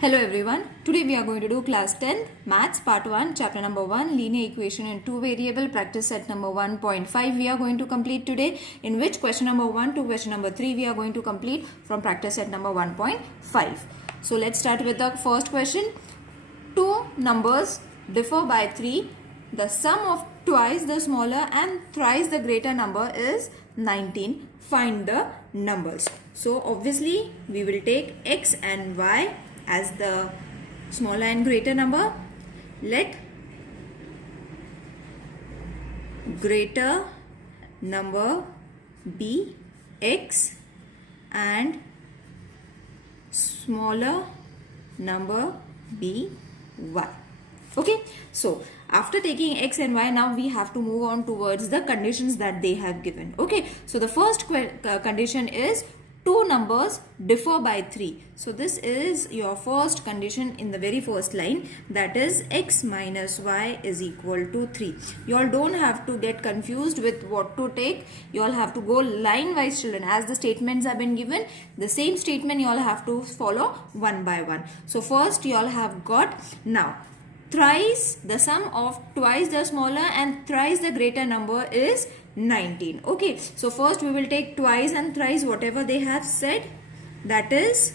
Hello everyone. Today we are going to do class 10 maths part 1 chapter number 1 linear equation in two variable practice set number 1.5 we are going to complete today, in which question number 1 to question number 3 we are going to complete from practice set number 1.5. So let's start with the first question. Two numbers differ by 3. The sum of twice the smaller and thrice the greater number is 19. Find the numbers. So obviously we will take x and y as the smaller and greater number. Let greater number be x and smaller number be y. Okay, so after taking x and y, now we have to move on towards the conditions that they have given. Okay, so the first condition is two numbers differ by 3. So this is your first condition in the very first line, that is x minus y is equal to 3. You all don't have to get confused with what to take. You all have to go line wise, children. As the statements have been given, the same statement you all have to follow one by one. So first you all have got now thrice the sum of twice the smaller and thrice the greater number is 19. Okay, so first we will take twice and thrice, whatever they have said, that is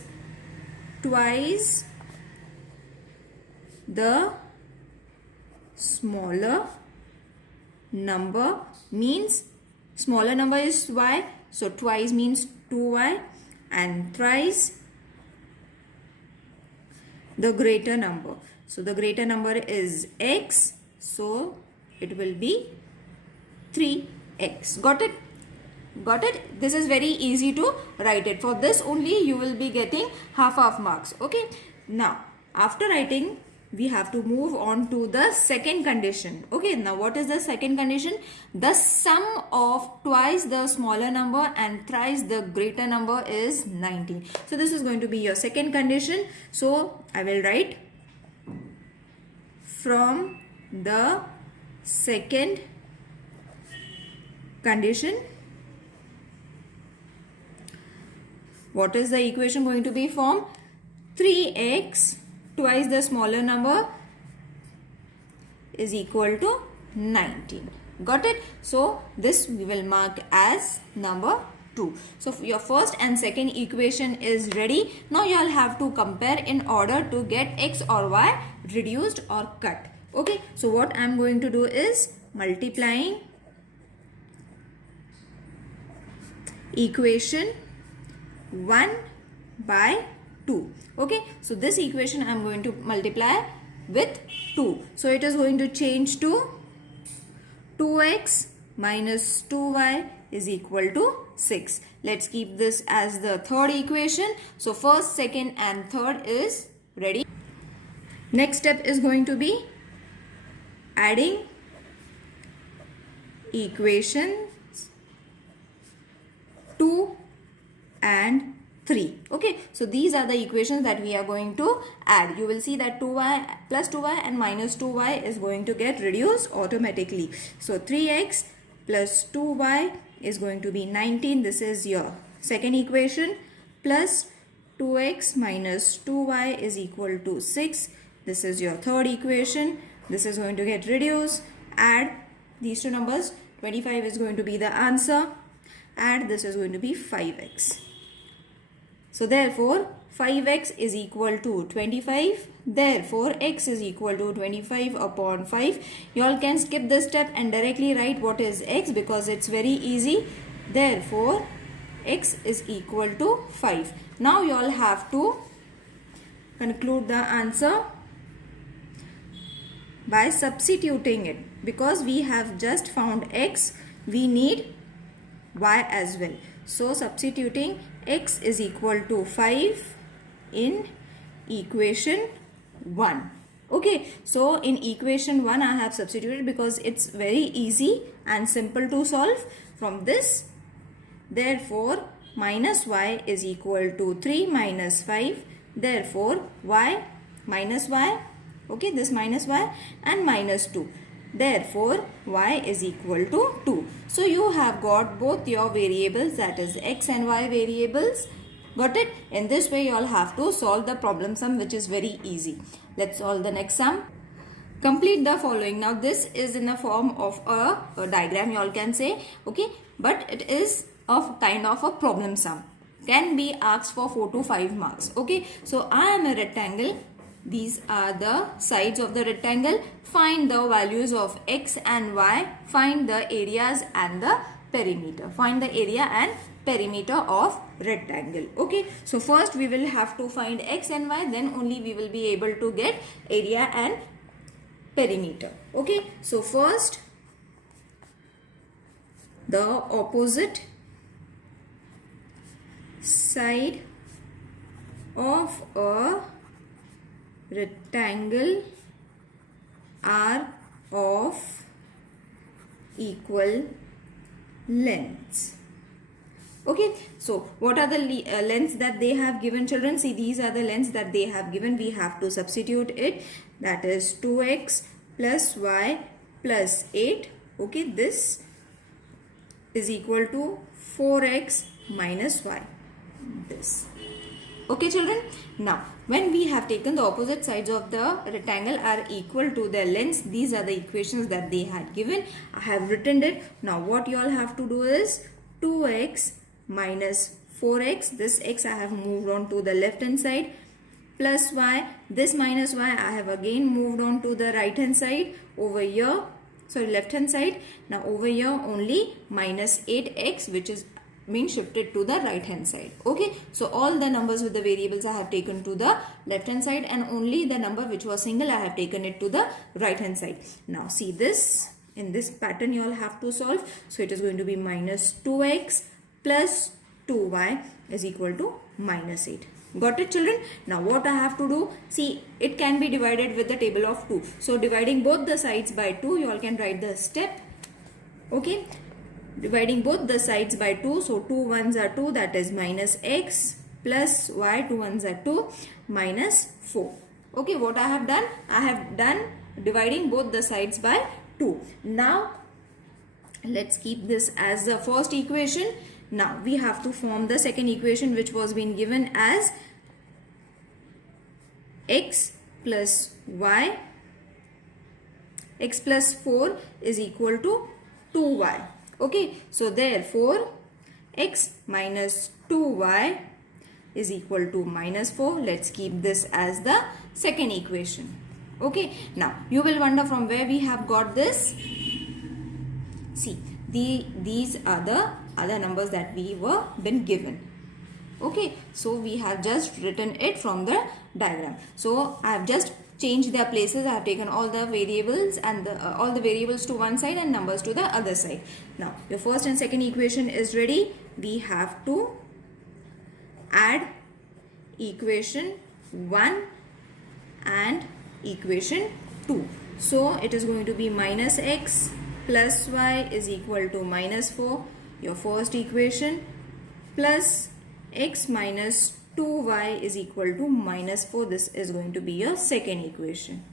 twice the smaller number means smaller number is y, so twice means 2y, and thrice the greater number. So the greater number is x, so it will be 3x. Got it? Got it? This is very easy to write it. For this only you will be getting half marks. Okay. Now after writing, we have to move on to the second condition. Okay. Now what is the second condition? The sum of twice the smaller number and thrice the greater number is 19. So this is going to be your second condition. So I will write from the second condition. What is the equation going to be from? 3x twice the smaller number is equal to 19. Got it? So this we will mark as number 2. So your first and second equation is ready. Now you all have to compare in order to get x or y reduced or cut. Okay, so what I am going to do is multiplying equation 1 by 2. Okay, so this equation I am going to multiply with 2. So it is going to change to 2x minus 2y is equal to 6. Let's keep this as the third equation. So first, second and third is ready. Next step is going to be adding equations 2 and 3. Okay, so these are the equations that we are going to add. You will see that 2y plus 2y and minus 2y is going to get reduced automatically. So 3x plus 2y is going to be 19. This is your second equation, plus 2x minus 2y is equal to 6. This is your third equation. This is going to get reduced. Add these two numbers. 25 is going to be the answer. Add this is going to be 5x. So therefore 5x is equal to 25. Therefore x is equal to 25 upon 5. You all can skip this step and directly write what is x, because it's very easy. Therefore x is equal to 5. Now you all have to conclude the answer by substituting it, because we have just found x, we need y as well. So substituting x is equal to 5 in equation 1. Okay, so in equation 1 I have substituted because it's very easy and simple to solve. From this, therefore minus y is equal to 3 minus 5. Therefore y minus y, okay, this minus y and minus 2. Therefore, y is equal to 2. So, you have got both your variables, that is x and y variables, Got it? In this way you all have to solve the problem sum, which is very easy. Let's solve the next sum. Complete the following. Now this is in the form of a diagram, you all can say, okay, but it is of kind of a problem sum, can be asked for 4 to 5 marks. Okay, so I am a rectangle. These are the sides of the rectangle. Find the values of x and y. Find the areas and the perimeter. Find the area and perimeter of rectangle. Okay, so first we will have to find x and y, then only we will be able to get area and perimeter. Okay, so first the opposite side of a rectangle are of equal lengths. Okay, so what are the lengths that they have given, children? See, these are the lengths that they have given. We have to substitute it. That is 2x plus y plus 8. Okay, this is equal to 4x minus y. This. Okay, children. Now, when we have taken the opposite sides of the rectangle are equal to their lengths, these are the equations that they had given. I have written it. Now, what you all have to do is 2x minus 4x. This x I have moved on to the left hand side, plus y. This minus y I have again moved on to the right hand side over here. Sorry, left hand side. Now over here only minus 8x, which is being shifted to the right hand side. Okay, so all the numbers with the variables I have taken to the left hand side, and only the number which was single I have taken it to the right hand side. Now see this, in this pattern you all have to solve. So it is going to be minus 2x plus 2y is equal to minus 8. Got it, children? Now what I have to do, see, it can be divided with the table of 2. So dividing both the sides by 2, you all can write the step. Okay, dividing both the sides by 2. So 2 ones are 2, that is minus x plus y, 2 ones are 2, minus 4. Okay, what I have done? I have done dividing both the sides by 2. Now let's keep this as the first equation. Now we have to form the second equation, which was being given as x plus y, x plus 4 is equal to 2y. Okay, so therefore x minus 2y is equal to minus 4. Let's keep this as the second equation. Okay, now you will wonder from where we have got this. See, these are the other numbers that we were been given. Okay, so we have just written it from the diagram. So I have just changed their places. I have taken all the variables and all the variables to one side and numbers to the other side. Now your first and second equation is ready. We have to add equation 1 and equation 2. So it is going to be minus x plus y is equal to minus 4, your first equation, plus x minus 2y is equal to minus 4. This is going to be your second equation.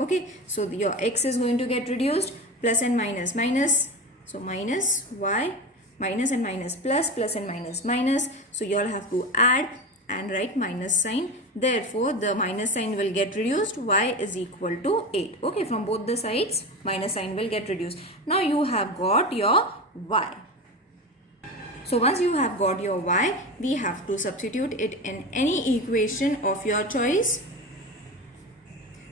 Okay, so your x is going to get reduced, plus and minus, minus. So minus y, minus and minus, plus and minus, minus. So you all have to add and write minus sign. Therefore, the minus sign will get reduced. Y is equal to 8. Okay, from both the sides, minus sign will get reduced. Now you have got your y. So once you have got your y, we have to substitute it in any equation of your choice.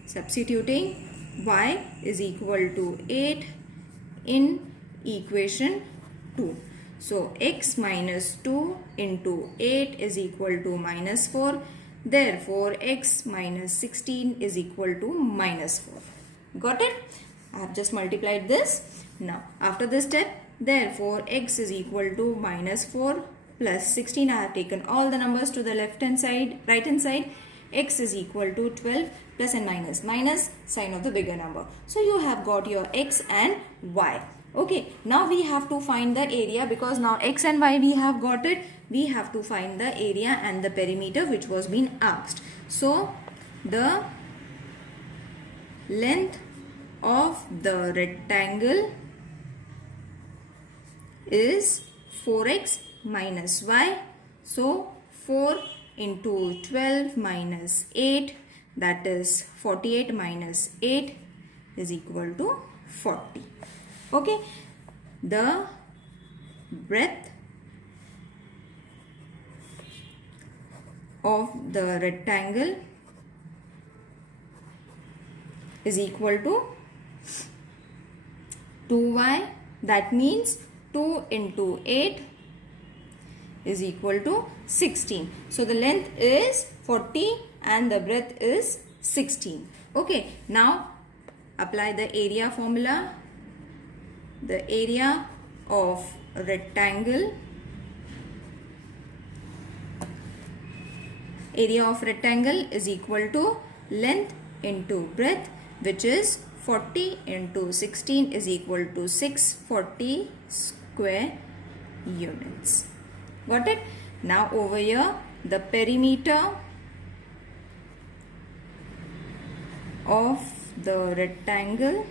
Substituting y is equal to 8 in equation 2. So x minus 2 into 8 is equal to minus 4. Therefore, x minus 16 is equal to minus 4. Got it? I have just multiplied this. Now, after this step, therefore, x is equal to minus 4 plus 16. I have taken all the numbers to the left hand side, right hand side. X is equal to 12, plus and minus, minus sign of the bigger number. So you have got your x and y. Okay, now we have to find the area, because now x and y we have got it. We have to find the area and the perimeter which was being asked. So the length of the rectangle is 4x minus y. So 4 into 12 minus 8, that is 48 minus 8 is equal to 40. Okay, the breadth of the rectangle is equal to 2y, that means 2 into 8 is equal to 16. So the length is 40 and the breadth is 16. Okay, now apply the area formula. The area of a rectangle is equal to length into breadth, which is 40 into 16 is equal to 640 square units. Got it? Now over here, the perimeter of the rectangle,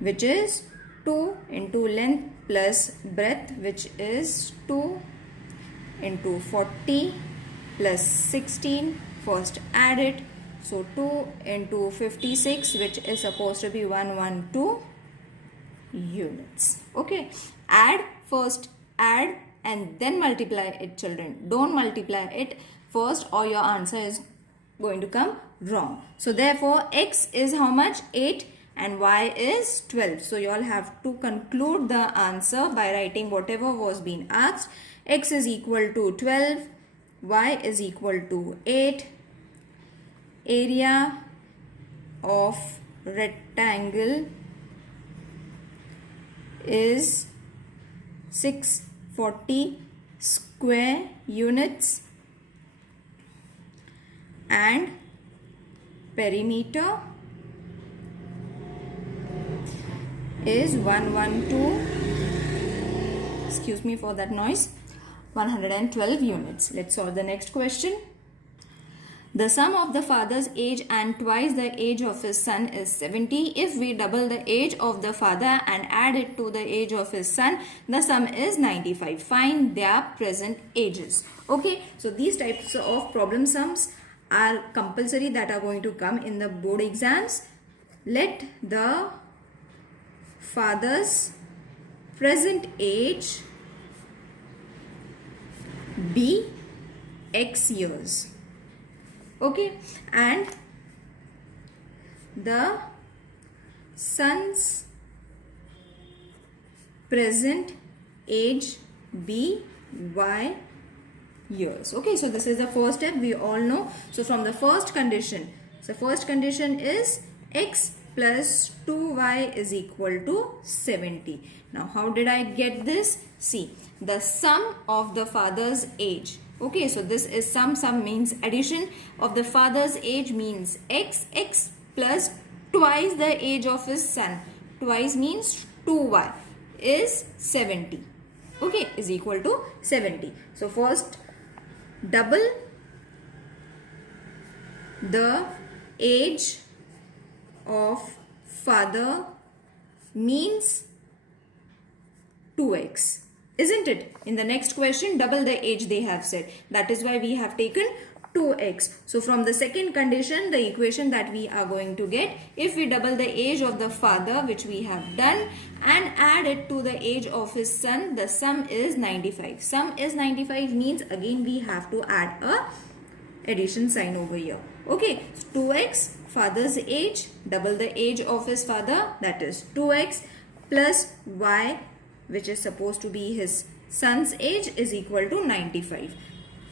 which is 2 into length plus breadth, which is 2 into 40 plus 16. First add it. So 2 into 56, which is supposed to be 112 units. Okay. First add and then multiply it, children. Don't multiply it first or your answer is going to come wrong. So therefore x is how much? 8 and y is 12. So you all have to conclude the answer by writing whatever was being asked. X is equal to 12, y is equal to 8. Area of rectangle is 640 square units and perimeter is 112, excuse me for that noise, 112 units. Let's solve the next question. The sum of the father's age and twice the age of his son is 70. If we double the age of the father and add it to the age of his son, the sum is 95. Find their present ages. Okay, so these types of problem sums are compulsory that are going to come in the board exams. Let the father's present age be x years. Okay, and the son's present age be y years. Okay, so this is the first step, we all know. So from the first condition, so first condition is x plus 2y is equal to 70. Now how did I get this? See, the sum of the father's age. Okay, so this is sum means addition of the father's age means x plus twice the age of his son. Twice means 2y is 70. Okay, is equal to 70. So first double the age of father means 2x. Isn't it? In the next question, double the age they have said. That is why we have taken 2x. So from the second condition, the equation that we are going to get, if we double the age of the father, which we have done, and add it to the age of his son, the sum is 95. Sum is 95 means again we have to add a addition sign over here. Okay, so 2x, father's age, double the age of his father, that is 2x plus y, which is supposed to be his son's age, is equal to 95.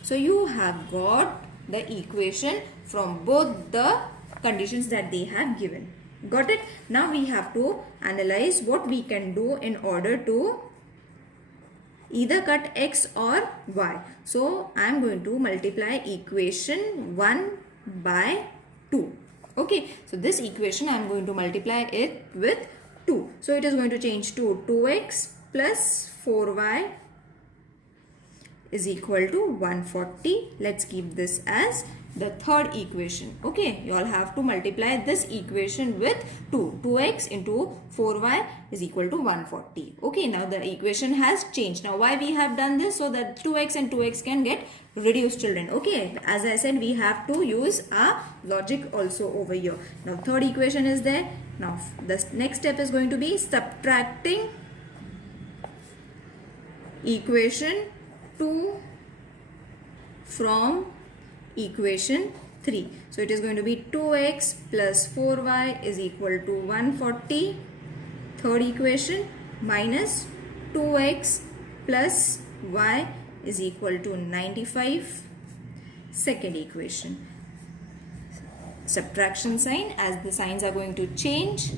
So you have got the equation from both the conditions that they have given. Got it? Now we have to analyze what we can do in order to either cut x or y. So I am going to multiply equation 1 by 2. Okay, so this equation I am going to multiply it with 2. So it is going to change to 2x plus 4y is equal to 140. Let's keep this as the third equation. Okay, you all have to multiply this equation with 2. 2x into 4y is equal to 140. Okay, now the equation has changed. Now why we have done this? So that 2x and 2x can get reduced, children. Okay, as I said, we have to use our logic also over here. Now third equation is there. Now the next step is going to be subtracting equation 2 from equation 3. So it is going to be 2x plus 4y is equal to 140. Third equation, minus 2x plus y is equal to 95. Second equation. Subtraction sign, as the signs are going to change.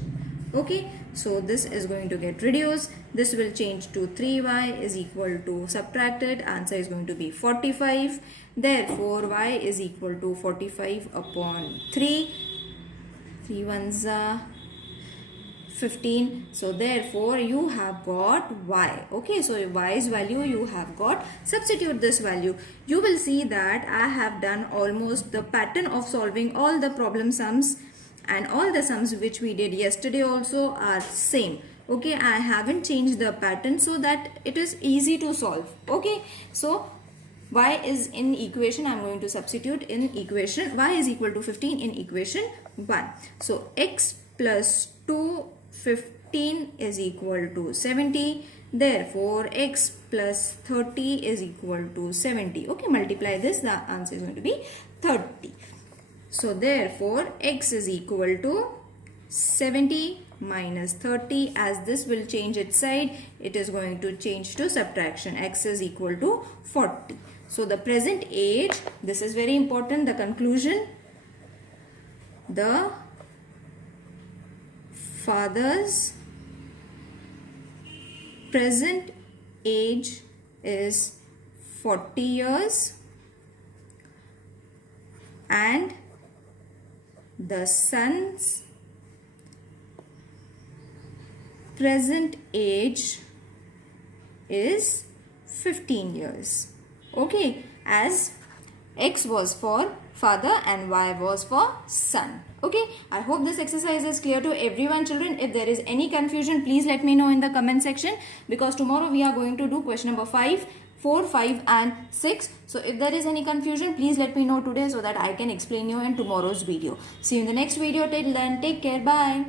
Okay, so this is going to get reduced. This will change to 3y is equal to subtracted. Answer is going to be 45. Therefore, y is equal to 45 upon 3. 3 ones are 15. So therefore, you have got y. Okay, so y's value you have got. Substitute this value. You will see that I have done almost the pattern of solving all the problem sums, and all the sums which we did yesterday also are same. Okay, I haven't changed the pattern so that it is easy to solve. Okay, so y is in equation, I am going to substitute in equation. Y is equal to 15 in equation 1. So x plus 2 15 is equal to 70. Therefore x plus 30 is equal to 70. Okay, multiply this, the answer is going to be 30. So therefore x is equal to 70 minus 30. As this will change its side, it is going to change to subtraction. X is equal to 40. So the present age, this is very important, the conclusion. The father's present age is 40 years and the son's present age is 15 years. Okay, as x was for father and y was for son. Okay, I hope this exercise is clear to everyone, children. If there is any confusion, please let me know in the comment section, because tomorrow we are going to do question number 5, 4, 5 and 6. So if there is any confusion, please let me know today so that I can explain you in tomorrow's video. See you in the next video. Till then, take care. Bye.